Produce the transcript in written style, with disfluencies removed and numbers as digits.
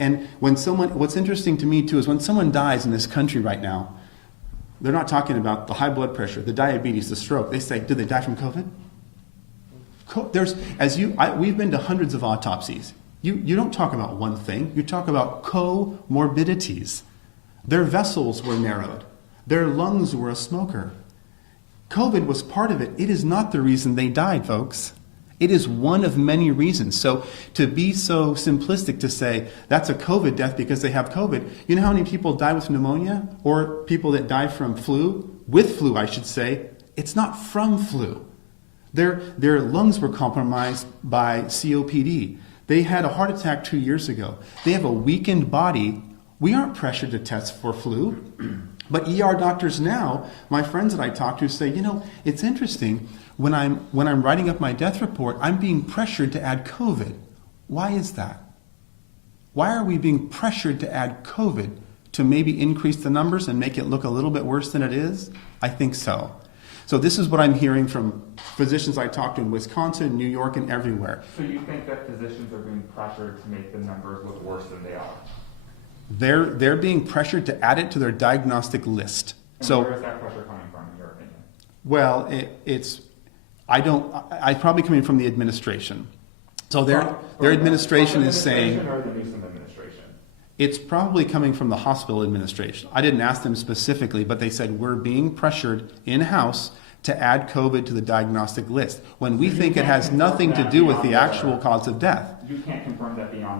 And what's interesting to me too is when someone dies in this country right now, they're not talking about the high blood pressure, the diabetes, the stroke. They say, did they die from COVID? We've been to hundreds of autopsies. You don't talk about one thing. You talk about comorbidities. Their vessels were narrowed. Their lungs were a smoker. COVID was part of it. It is not the reason they died, folks. It is one of many reasons. So to be so simplistic to say that's a COVID death because they have COVID, you know how many people die with pneumonia or people that die from flu? With flu, I should say. It's not from flu. Their lungs were compromised by COPD. They had a heart attack 2 years ago. They have a weakened body. We aren't pressured to test for flu. But ER doctors now, my friends that I talk to say, you know, it's interesting. When I'm writing up my death report, I'm being pressured to add COVID. Why is that? Why are we being pressured to add COVID to maybe increase the numbers and make it look a little bit worse than it is? I think so. So this is what I'm hearing from physicians I talk to in Wisconsin, New York, and everywhere. So you think that physicians are being pressured to make the numbers look worse than they are? They're being pressured to add it to their diagnostic list. And so where is that pressure coming from, in your opinion? Well, I probably coming from the administration. So their administration is saying, or the Newsom administration? it's probably coming from the hospital administration. I didn't ask them specifically, but they said we're being pressured in-house to add COVID to the diagnostic list when we think it has nothing to do with the actual cause of death. You can't confirm that beyond